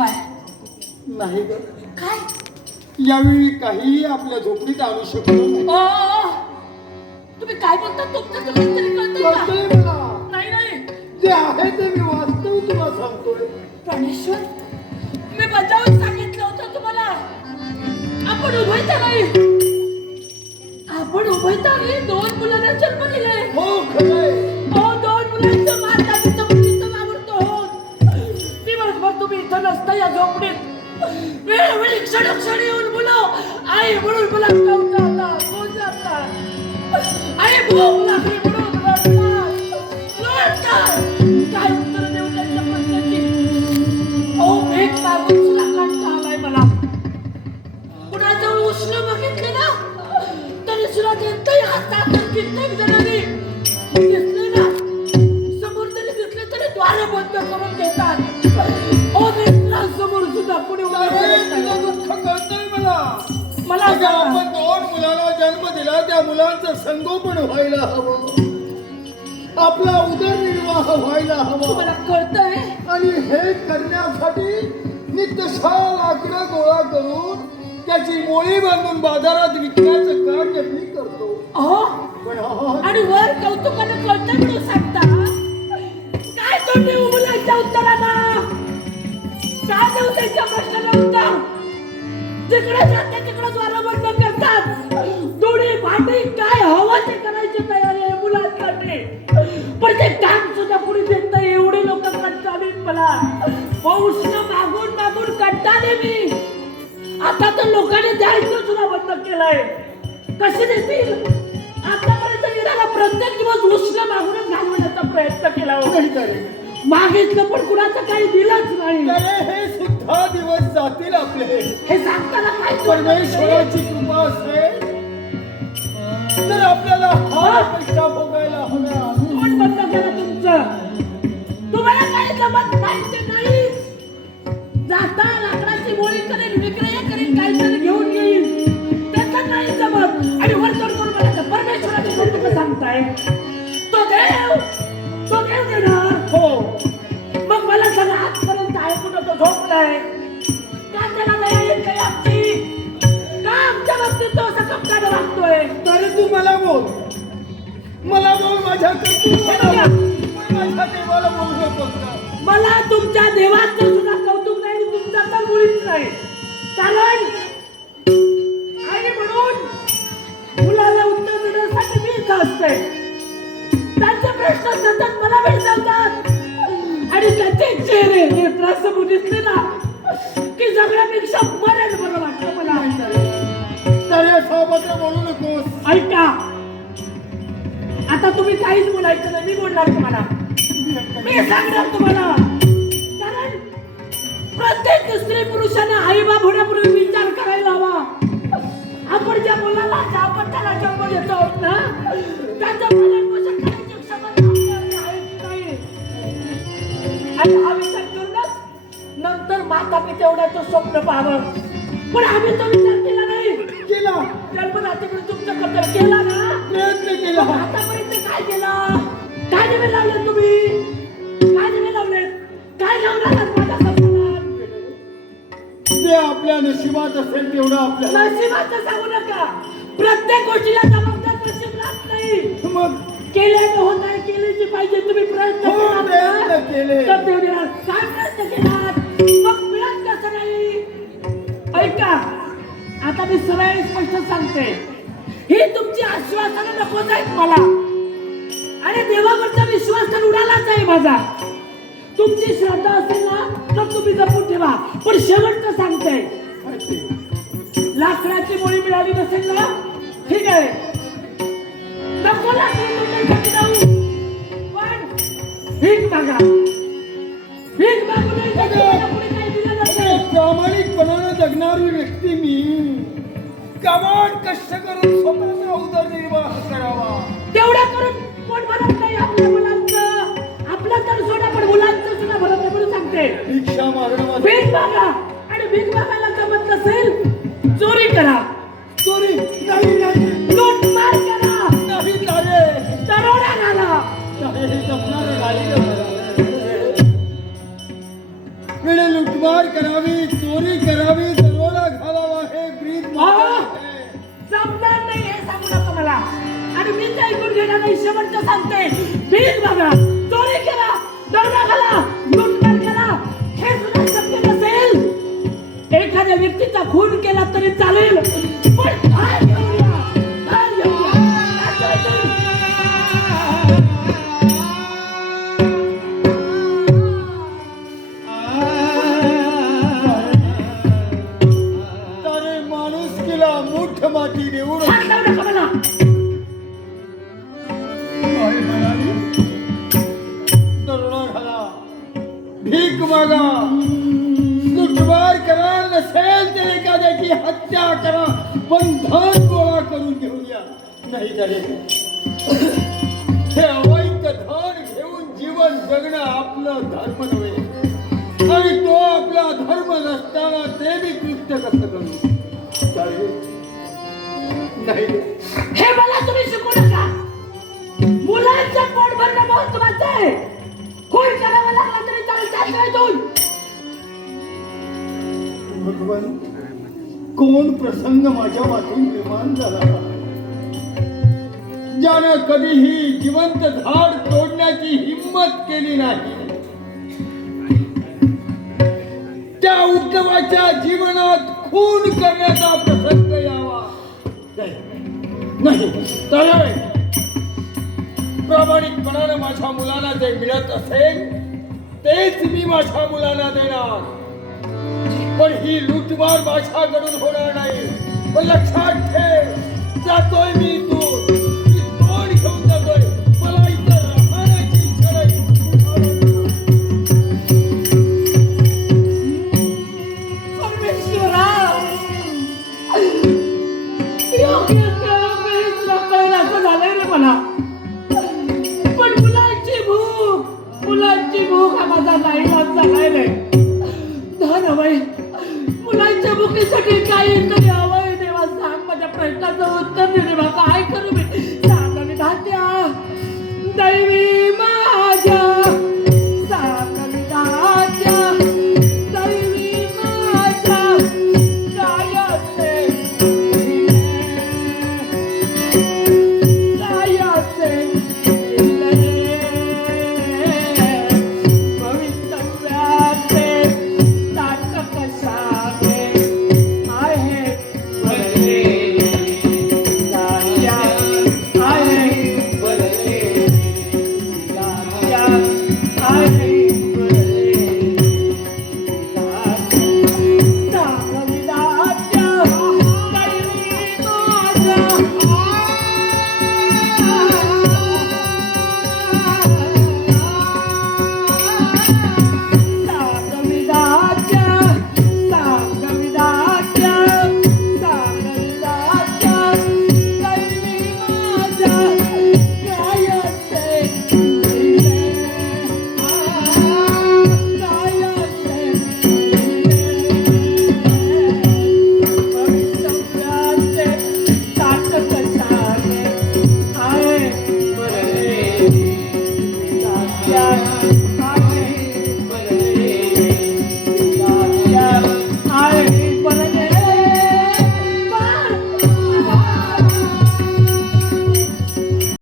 काय नाही ग, काय यावेळी काही आपल्या झोपडीत आणू शकलो नाही. तुम्ही काय बोलता? तुमचं तुम्हाला तरी कळतंय का? कळतंय मला. नाही नाही जे आहे ते मी वास्तव तुला सांगतोय. प्राणेश्वर, मी बजावून सांगितलं होतं तुम्हाला, आपण उभयता नाही, आपण उभयता नाही. 2 मुलांना जन्म दिलाय. हो खरंय. 2 मुलांचं माता तिथं मुलीचं आवडतो हो. दिवसभर तुम्ही इथं नसता या झोपडीत. वेळोवेळी क्षणोक्षणी येऊन मुलं आई म्हणून मला कवटाळता, गोंजारता. आई भूक लागली म्हणून रडतात, लोळतात. काय उत्तर देऊ त्यांच्या प्रश्नाची? भीक मागून सुद्धा कंटाळा आलाय मला. कुणाजवळ उष्ण मागितले ना तरी सुद्धा देतही हातात कित्येक जणांनी दिसले ना, समोर जरी दिसले तरी द्वार बंद करून घेतात. मित्रांसमोर सुद्धा पुढे कळतंय मला. मला आपण 2 मुलांना जन्म दिला, त्या मुलांचं संगोपन व्हायला हवं, आपला उदरनिर्वाह व्हायला हवा. तुम्हाला कळतंय? आणि हे करण्यासाठी नित्यशा लाकडं गोळा करून त्याची मोळी बांधून बाजारात विकण्याचं कार्य मी करतो. पण आणि वर कौतुकाने कळतं म्हणून सांगता काय तो देऊ मुलांच्या उत्तराला? काय देऊ त्यांच्या प्रश्नाला उत्तर? जिकडे जाते तिकडे द्वार बंद करतात. दोडी भांडी काय हवं ते करायची तयारी आहे मुलांसाठी, पण ते काम सुद्धा पुढे देत नाही. एवढे लोक कंटाळले मला. उष्ण मागून मागून कंटाळले मी. आता तर लोकांनी द्यायचं सुद्धा बंद केलंय. कसे देतील? आतापर्यंत येणारा प्रत्येक दिवस उष्ण मागूनच घालवण्याचा प्रयत्न केला होता. मागितलं पण कुणाचं काही दिलंच नाही. हे सुद्धा दिवस जातील आपले. हे सांगताना काय परमेश्वराची कृपा असेल तर आपल्याला हा पैसा भोगायला हवा. कोण बंद केलं तुमचं? तुम्हाला काही जमत नाही ते नाही. जाता लाकडाची गोळी करेल, विक्रय करेल, काहीतरी घेऊन येईल, त्याचं नाही जमत. आणि वरचढ करून मला परमेश्वराची कृपा सांगताय. तो देव देणार. हो, मग मला सगळं आजपर्यंत ऐकून तो झोपलाय का? त्याला नाही येत काही आमची का? आमच्या बाबतीत तो असं कपकाने वागतोय. तरी तू मला बोल माझ्या माझ्या देवाला बोल फक्त. मला तुमच्या देवाचं सुद्धा कौतुक नाही आणि तुमचा तर मुळीच नाही. कारण आई म्हणून मुलाला उत्तर देण्यासाठी मी इथं असते. त्यांचे प्रश्न सतत मला भेडसावतात आणि त्याचे चेहरे नेत्रासमोर दिसले ना की जगण्यापेक्षा मरण बरं वाटतं मला. तर सोबत बोलू नकोस. ऐका, आता तुम्ही काहीच बोलायचं नाही. मी बोलणार तुम्हाला, मी सांगणार तुम्हाला. कारण प्रत्येक स्त्री पुरुषाने आई बाप होण्यापूर्वी विचार करायला हवा. आपण ज्या मुलाला आपण त्याला जन्म देतो आहोत ना, त्याचं पालन-पोषण करायची क्षमता आपल्याकडे आहे की नाही? आणि हा विचार करूनच नंतर माता पिता एवढ्याचं स्वप्न पाहावं. पण आम्ही तो विचार केला नाही. केला जन्मदात्याकडे तुमचं कर्तव्य केला ना, प्रयत्न केला. आतापर्यंत काय केलं? काय दिवे लावले तुम्ही? काय दिवे लावले? काय लावणार माझ्या संसारात? ते आपल्या नशिबात असेल तेवढं आपल्या. नशिबाचं सांगू नका. प्रत्येक गोष्टीला जबाबदार नशीब राहत नाही. मग केल्यानं होत आहे, केल्याची पाहिजे. तुम्ही प्रयत्न केले तर देव देणार. काय प्रयत्न केला मग मिळत कसं नाही? ऐका, आता मी सरळ स्पष्ट सांगते, ही तुमची आश्वासनं नकोच आहेत मला. आणि देवावरचा विश्वास तर उडालाच आहे माझा. तुमची श्रद्धा असेल ना तर तुम्ही जपून ठेवा. पण शेवटचं सांगते, लाकडाची गोळी मिळाली नसेल ना, ठीक आहे, नको लाकडी तुमच्यासाठी जाऊ, पण भीक मागा. भीक मागू नाही तर तुम्हाला पुढे काही दिलं नसेल. प्रामाणिकपणानं जगणारी व्यक्ती मी. कमाल कष्ट करून स्वतःचा उदरनिर्वाह करावा. तेवढं करून कोण भरत नाही आपल्या मुलांचं. आपलं तर सोडा, पण मुलांचं सुद्धा भरत नाही म्हणून सांगते. भिक्षा मागणं. भीक मागा. आणि भीक मागायला जमत नसेल, चोरी करा. चोरी नाही. लूटमार करा. नाही तारे. दरोडा घाला. लुटमार करावी, चोरी करावी, दरोडा घालावा हे ब्रीद जमणार नाही हे सांगू नका मला. आणि मी ते ऐकून घेणार नाही. शेवटचं सांगते, भीक बघा, चोरी केला, दरोडा घाला, लुटमार केला, हे सुद्धा शक्य नसेल. एखाद्या व्यक्तीचा खून केला तरी चालेल, पण धार घेऊया, धार घेऊया. काय करायचं? तारे माणुसकीला मूठ माती देऊन हात लावू नका मला. काय म्हणाली? दरोडा घाला, भीक मागा, लुटमार करा, नसेल तर एखाद्याची हत्या करा, पण धन गोळा करून घेऊया. नाही झाले हे अवैध धन घेऊन जीवन जगणं आपलं धर्म नव्हे. आणि तो आपला धर्म नसताना ते मी कृत्य कसं करू? चालेल? नाही हे मला तुम्ही शिकू नका. मुलांचं पोट भरणं महत्वाचं आहे. खून करावा लागला तरी चालेल, त्याशिवाय दोन. भगवान, कोण प्रसंग माझ्या माथून निर्माण झाला ज्यानं कधीही जिवंत झाड तोडण्याची हिम्मत केली नाही. त्या उद्धवाच्या जीवनात खून करण्याचा प्रसंग यावा नाही. तर प्रामाणिकपणानं माझ्या मुलांना जे मिळत असेल तेच मी माझ्या मुलांना देणार. पण ही लुटमार माझ्याकडून होणार नाही. पण लक्षात ठेव, जातोय मी इथून, मी तोंड घेऊन जातोय. मला इथं राहण्याची इच्छा नाही. परमेश्वरा, योग्य वेळेस कळलं असं झालंय रे मला. पण मुलांची भूक हा माझा नाईलाज झालाय रे. धन हवंय, मुलांच्या भुकीसाठी काही तरी हवंय. देवा सांग, माझ्या प्रश्नाचं उत्तर दे रे. काय करू मी?